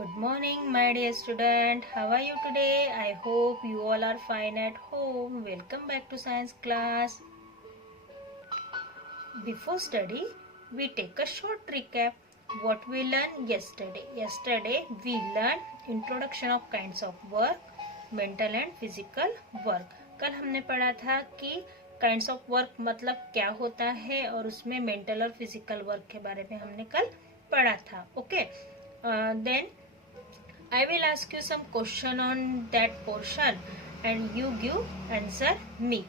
Good morning, my dear student. How are you today? I hope you all are fine at home. Welcome back to science class. Before study, we take a short recap. What we learned yesterday. Yesterday, we learned introduction of kinds of work, mental and physical work. कल हमने पढ़ा था कि kinds of work मतलब क्या होता है और उसमें मेंटल और फिजिकल वर्क के बारे में हमने कल पढ़ा था. Okay, then I will ask you some question on that portion and you give answer me.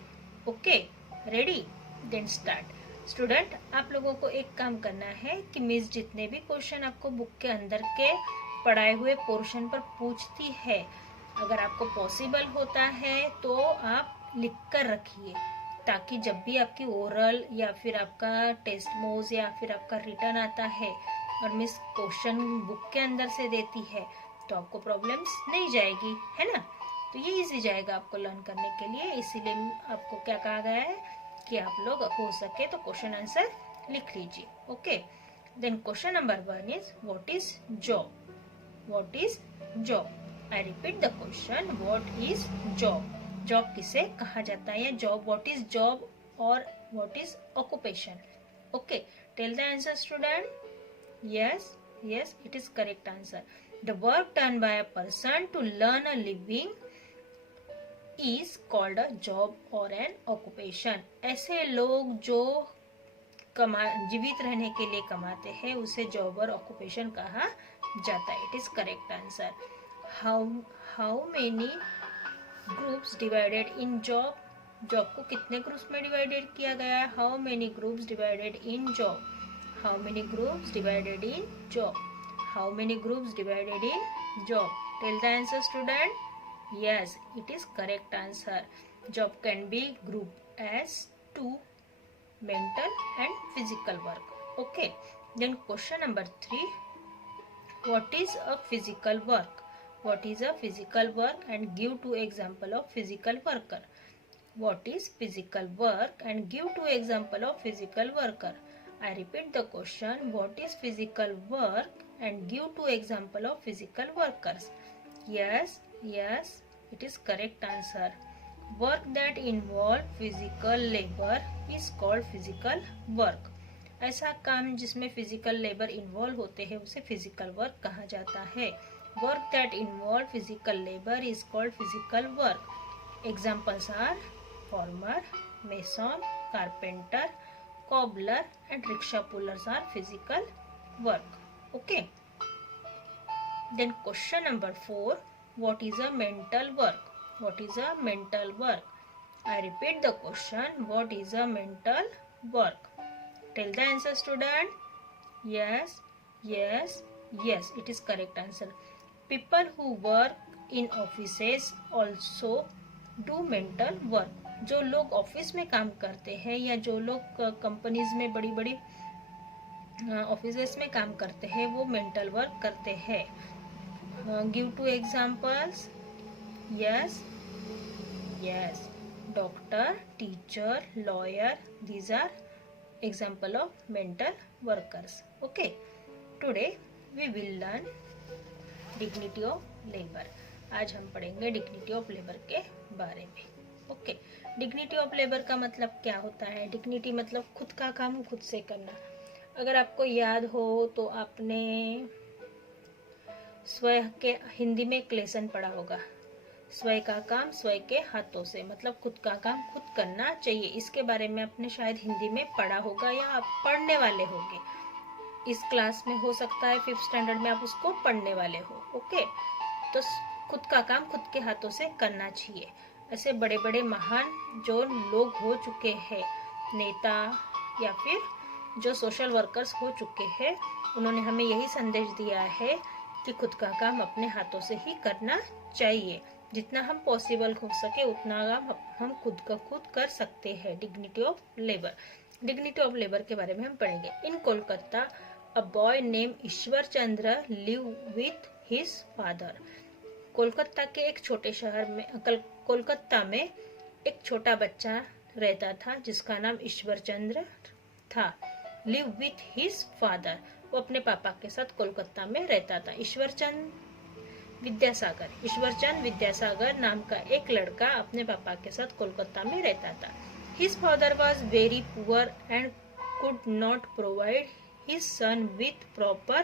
Okay, ready? Then start. Student, आप लोगों को एक काम करना है कि मिस जितने भी क्वेश्चन आपको बुक के अंदर के पढ़ाए हुए पोर्शन पर पूछती है, अगर आपको पॉसिबल होता है तो आप लिख कर रखिए, ताकि जब भी आपकी ओरल या फिर आपका टेस्ट मोज या फिर आपका रिटर्न आता है और मिस क्वेश्चन बुक के अंदर से देती है तो आपको प्रॉब्लम्स नहीं जाएगी, है ना. तो ये इजी जाएगा आपको लर्न करने के लिए. इसीलिए आपको क्या कहा गया है कि आप लोग हो सके तो क्वेश्चन आंसर लिख लीजिए. Okay, then question number 1 is what is job. What is job. I repeat the question, what is job. Job किसे कहा जाता है, या जॉब, व्हाट इज जॉब और what is occupation. Okay, tell the answer student. Yes, yes, it is correct answer. The work done by a person to learn a living is called a job or an occupation. ऐसे लोग जो जीवित रहने के लिए कमाते हैं उसे जॉब और ऑक्यूपेशन कहा जाता है. It is correct answer. How many groups divided in job. Job को कितने ग्रुप्स में डिवाइडेड किया गया है. How many groups divided in job. How many groups divided in job? How many groups divided in job? Tell the answer student. Yes, it is correct answer. Job can be grouped as two, mental and physical work. Okay, then question number 3. What is a physical work? What is a physical work and give two example of physical worker. What is physical work and give two example of physical worker. I repeat the question, what is physical work and give two example of physical workers. Yes, it is correct answer. Work that involve physical labor is called physical work. ऐसा काम जिसमें physical labour involve होते हैं उसे physical work कहा जाता है. Work that involve physical labour is called physical work. Examples are farmer, mason, carpenter, cobbler and rickshaw pullers are physical work. Okay, then question number 4, what is a mental work. What is a mental work. I repeat the question, what is a mental work. Tell the answer student. Yes, it is correct answer. People who work in offices also do mental work. जो लोग office में काम करते हैं या जो लोग companies में बड़ी बड़ी ऑफिसेस में काम करते हैं वो मेंटल वर्क करते हैं. Give two examples. Yes, doctor, teacher, lawyer, these are example of mental workers. Okay, today we will learn dignity of labour. आज हम पढ़ेंगे डिग्निटी ऑफ लेबर के बारे में. ओके, डिग्निटी ऑफ लेबर का मतलब क्या होता है. डिग्निटी मतलब खुद का काम खुद से करना. अगर आपको याद हो तो आपने स्वयं के हिंदी में एक लेसन पढ़ा होगा, स्वयं का काम स्वयं के हाथों से, मतलब खुद का काम खुद करना चाहिए. इसके बारे में आपने शायद हिंदी में पढ़ा होगा या आप पढ़ने वाले होंगे. इस क्लास में हो सकता है 5th स्टैंडर्ड में आप उसको पढ़ने वाले हो. ओके, तो खुद का काम खुद के हाथों से करना चाहिए. ऐसे बड़े बड़े महान जो लोग हो चुके हैं, नेता या फिर जो सोशल वर्कर्स हो चुके हैं, उन्होंने हमें यही संदेश दिया है कि खुद का काम अपने हाथों से ही करना चाहिए. जितना हम पॉसिबल हो सके उतना काम हम खुद का खुद कर सकते हैं. Dignity of labour. Dignity of labour के बारे में हम पढ़ेंगे. In Kolkata a boy name Ishwar Chandra live with his father. Kolkata के एक छोटे शहर में, कोलकाता में एक छोटा बच्चा रहता था जिसका नाम ईश्वर चंद्र था. Live with his father. वो अपने पापा के साथ कोलकाता में रहता था। ईश्वरचंद विद्यासागर नाम का एक लड़का अपने पापा के साथ कोलकाता में रहता था। His father was very poor and could not provide his son with proper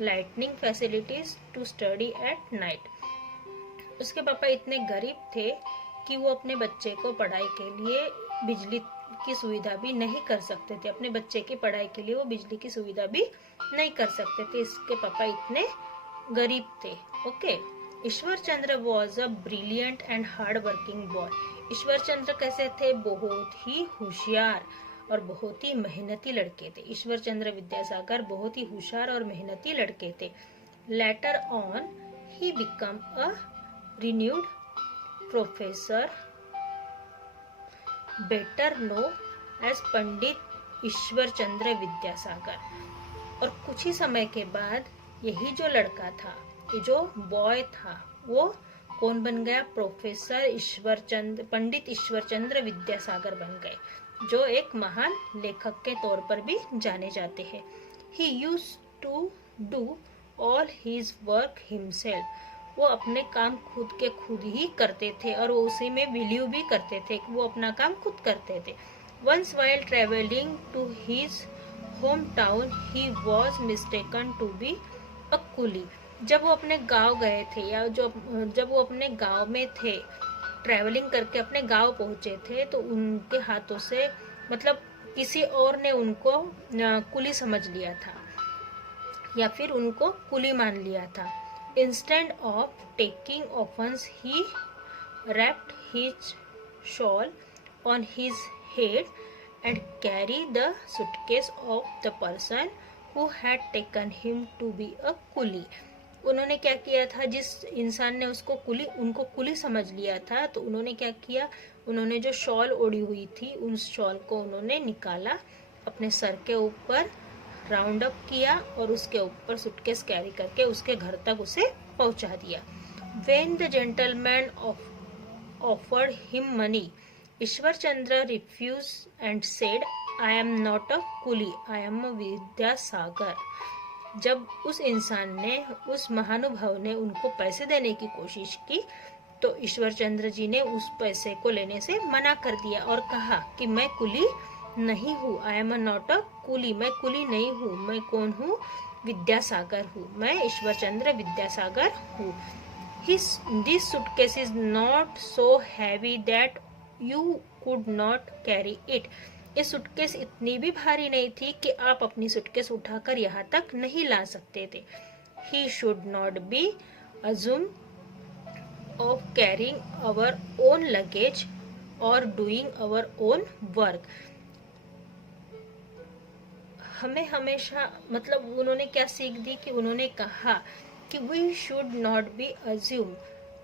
lighting facilities to study at night. उसके पापा इतने गरीब थे कि वो अपने बच्चे को पढ़ाई के लिए बिजली की सुविधा भी नहीं कर सकते थे। अपने बच्चे की पढ़ाई के लिए वो बिजली की सुविधा भी नहीं कर सकते थे। इसके पापा इतने गरीब थे। Okay, Ishwar Chandra was a brilliant and hard working boy. Ishwar Chandra कैसे थे? बहुत ही होशियार और बहुत ही मेहनती लड़के थे। ईश्वर चंद्र विद्यासागर बहुत ही होशियार और मेहनती लड़के थे। Later on he become a renowned professor better know as Pandit Ishwar Chandra Vidyasagar. और कुछ ही समय के बाद यही जो लड़का था, ये जो बॉय था, वो कौन बन गया? प्रोफेसर पंडित ईश्वर चंद्र विद्यासागर बन गए, जो एक महान लेखक के तौर पर भी जाने जाते हैं। He used to do all his work himself. वो अपने काम खुद ही करते थे और वो उसी में बिलीव भी करते थे। वो अपना काम खुद करते थे। Once while traveling to his hometown, he was mistaken to be a coolie. जब वो अपने गांव गए थे या जब वो अपने गांव में थे, ट्रैवलिंग करके अपने गांव पहुंचे थे, तो उनके हाथों से मतलब किसी और ने उनको कुली समझ लिया था या फिर उनको कुली मान लिया था। Instead of taking offense, he wrapped his shawl on his head and carried the suitcase of the person who had taken him to be a coolie. उन्होंने क्या किया था? जिस इंसान ने उनको कुली समझ लिया था, तो उन्होंने क्या किया? उन्होंने जो शॉल ओढ़ी हुई थी, उस शॉल को उन्होंने निकाला, अपने सर के ऊपर राउंड अप किया और उसके ऊपर सूटकेस कैरी करके उसके घर तक उसे पहुंचा दिया। When the gentleman offered him money, Ishwar Chandra refused and said, I am not a coolie, I am a Vidyasagar. जब उस इंसान ने, उस महानुभाव ने उनको पैसे देने की कोशिश की, तो ईश्वर चंद्र जी ने उस पैसे को लेने से मना कर दिया और कहा कि मैं कुली नहीं हूँ। आई एम नॉट अ कुली, मैं कुली नहीं हूँ। मैं कौन हूँ? विद्यासागर हूँ, मैं ईश्वर चंद्र विद्यासागर हूँ। This suitcase is not so heavy that you could not carry it. ये सूटकेस इतनी भी भारी नहीं थी कि आप अपनी सूटकेस उठाकर यहाँ तक नहीं ला सकते थे। He should not be ashamed of carrying our own luggage और डूइंग अवर ओन वर्क। हमें हमेशा मतलब उन्होंने क्या सीख दी कि उन्होंने कहा कि we should not be ashamed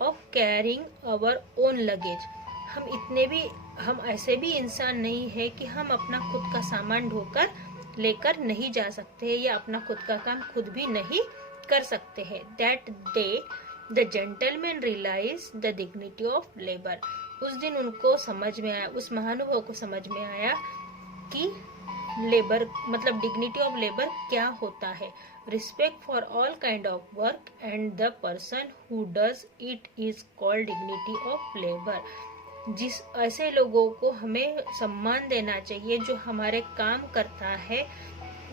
of carrying our own luggage. हम ऐसे भी इंसान नहीं है कि हम अपना खुद का सामान ढोकर लेकर नहीं जा सकते या अपना खुद का काम खुद भी नहीं कर सकते हैं। That day the gentleman realise the dignity of labour. उस दिन उनको समझ में आया, उस महानुभाव को समझ में आया कि लेबर मतलब डिग्निटी ऑफ लेबर क्या होता है। Respect for all kind of work and the person who does it is called dignity of labour. जिस ऐसे लोगों को हमें सम्मान देना चाहिए जो हमारे काम करता है।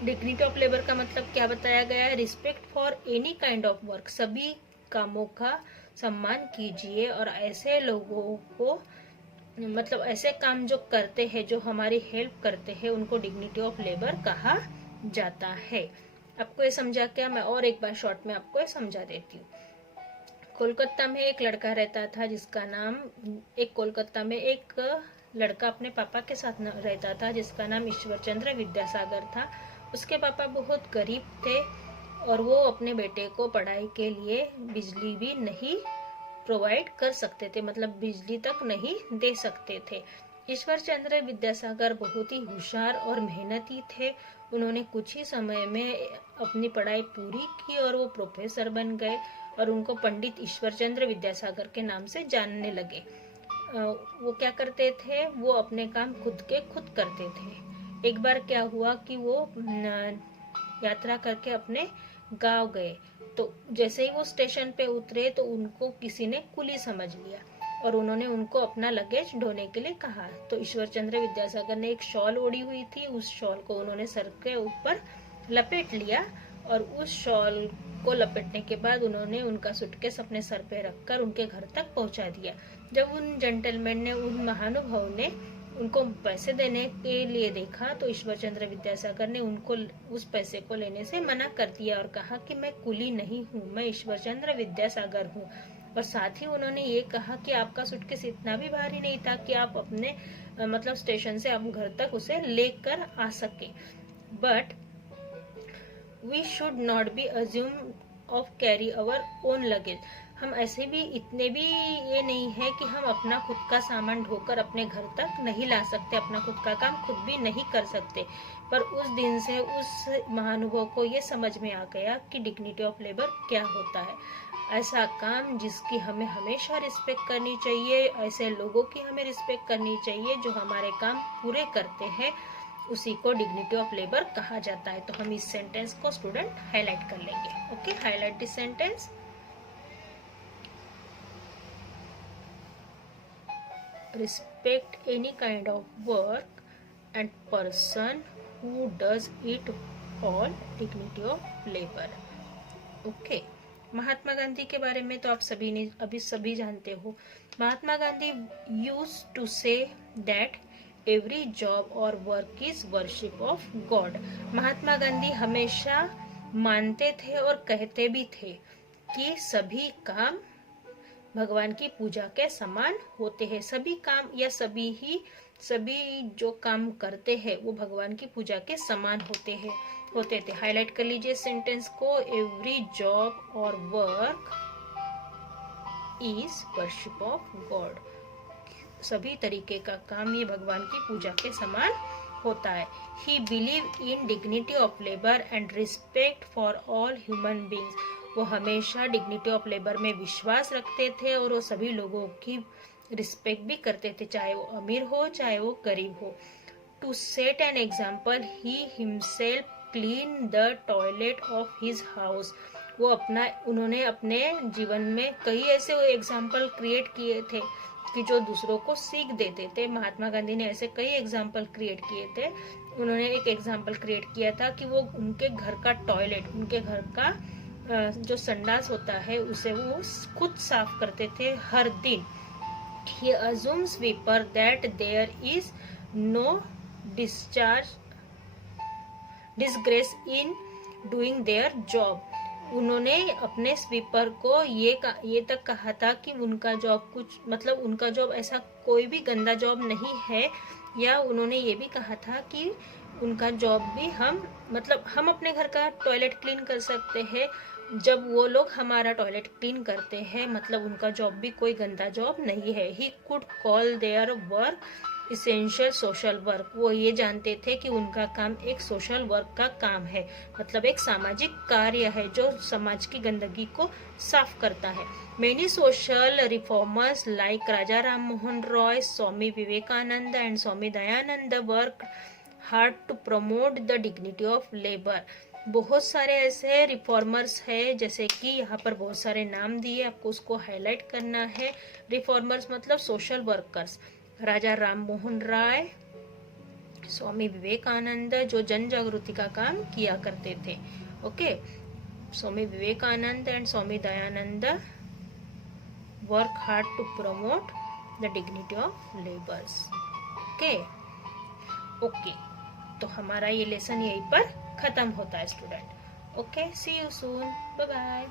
डिग्निटी ऑफ लेबर का मतलब क्या बताया गया है? Respect for any kind of work, सभी कामों का सम्मान कीजिए और ऐसे लोगों को मतलब ऐसे काम जो करते हैं, जो हमारी हेल्प करते हैं, उनको डिग्निटी ऑफ लेबर कहा जाता है। आपको ये समझा क्या? मैं और एक बार शॉर्ट में आपको ये समझा देती हूँ। कोलकाता में एक लड़का रहता था जिसका नाम कोलकाता में एक लड़का अपने पापा के साथ रहता था जिसका नाम ईश्वर चंद्र विद्यासागर था। उसके पापा बहुत गरीब थे और वो अपने बेटे को पढ़ाई के लिए बिजली भी नहीं प्रोवाइड कर सकते थे, मतलब बिजली तक नहीं दे सकते थे। ईश्वर चंद्र विद्यासागर बहुत ही होशियार और मेहनती थे। उन्होंने कुछ ही समय में अपनी पढ़ाई पूरी की और वो प्रोफेसर बन गए और उनको पंडित ईश्वर चंद्र विद्यासागर के नाम से जानने लगे। वो क्या करते थे? वो अपने काम खुद करते थे। एक बार क्या हुआ कि वो यात्रा करके अपने गांव गए। तो जैसे ही वो स्टेशन पे उतरे तो उनको किसी ने कुली समझ लिया और उन्होंने उनको अपना लगेज ढोने के लिए कहा। तो ईश्वर चंद्र विद्यासागर ने एक शॉल ओढ़ी हुई थी, उस शॉल को उन्होंने सर के ऊपर लपेट लिया और उस शॉल को लपेटने के बाद उन्होंने उनका सूटकेस अपने सर पे रखकर उनके घर तक पहुंचा दिया। जब उन जेंटलमैन ने, उन महानुभाव ने उनको पैसे देने के लिए देखा तो ईश्वर चंद्र विद्यासागर ने उनको उस पैसे को लेने से मना कर दिया और कहा कि मैं कुली नहीं हूँ, मैं ईश्वर चंद्र विद्यासागर हूँ। और साथ ही उन्होंने ये कहा कि आपका सूटकेस इतना भी भारी नहीं था कि आप अपने मतलब स्टेशन से आप घर तक उसे लेकर आ सके। But we should not be ashamed of carry our own luggage. हम ऐसे भी इतने भी ये नहीं है कि हम अपना खुद का सामान ढोकर अपने घर तक नहीं ला सकते, अपना खुद का काम खुद भी नहीं कर सकते। पर उस दिन से उस महानुभव को ये समझ में आ गया कि डिग्निटी ऑफ लेबर क्या होता है। ऐसा काम जिसकी हमें हमेशा रिस्पेक्ट करनी चाहिए, ऐसे लोगों की हमें रिस्पेक्ट करनी चाहिए जो हमारे काम पूरे करते हैं, उसी को डिग्निटी ऑफ लेबर कहा जाता है। तो हम इस सेंटेंस को स्टूडेंट हाईलाइट कर लेंगे। Okay, highlight this sentence. Respect any kind of work and person who does it all dignity of labor. Okay, Mahatma Gandhi के बारे में तो आप सभी जानते हो। Mahatma Gandhi use to say that every job और work is worship of God. Mahatma Gandhi हमेशा मानते थे और कहते भी थे कि सभी काम भगवान की पूजा के समान होते हैं। सभी काम या सभी जो काम करते हैं वो भगवान की पूजा के समान होते थे। हाईलाइट कर लीजिए सेंटेंस को, एवरी जॉब और work is worship of God. सभी तरीके का काम ये भगवान की पूजा के समान होता है। ही believe in dignity of labour and respect for all human beings. वो हमेशा डिग्निटी ऑफ लेबर में विश्वास रखते थे और वो सभी लोगों की रिस्पेक्ट भी करते थे, चाहे वो अमीर हो चाहे वो गरीब हो। To set an example he himself clean the toilet of his house. उन्होंने अपने जीवन में कई ऐसे एग्जाम्पल क्रिएट किए थे कि जो दूसरों को सीख देते थे। महात्मा गांधी ने ऐसे कई एग्जाम्पल क्रिएट किए थे। उन्होंने एक एग्जाम्पल क्रिएट किया था कि वो उनके घर का टॉयलेट, उनके घर का जो संडास होता है उसे वो खुद साफ करते थे हर दिन। He assumes sweeper that there is no disgrace in doing their job. उन्होंने अपने स्वीपर को ये तक कहा था कि उनका जॉब ऐसा कोई भी गंदा जॉब नहीं है, या उन्होंने ये भी कहा था कि उनका जॉब भी हम अपने घर का टॉयलेट क्लीन कर सकते हैं। जब वो लोग हमारा टॉयलेट क्लीन करते हैं मतलब उनका जॉब भी कोई गंदा जॉब नहीं है। He could call their work essential social work. वो ये जानते थे कि उनका काम एक सोशल वर्क का काम है, मतलब एक सामाजिक कार्य है जो समाज की गंदगी को साफ करता है। Many social reformers like Raja Ram Mohan Roy, Swami Vivekananda and Swami Dayanand work hard to promote the dignity of labour. बहुत सारे ऐसे रिफॉर्मर्स हैं, जैसे कि यहाँ पर बहुत सारे नाम दिए, आपको उसको हाईलाइट करना है। रिफॉर्मर्स मतलब सोशल वर्कर्स। राजा राम मोहन राय, स्वामी विवेकानंद जो जन जागृति का काम किया करते थे। Okay, Swami Vivekananda and Swami Dayanand work hard to promote the dignity of labours. Okay, तो हमारा ये लेसन यहीं पर खत्म होता है student. Okay, see you soon, bye bye.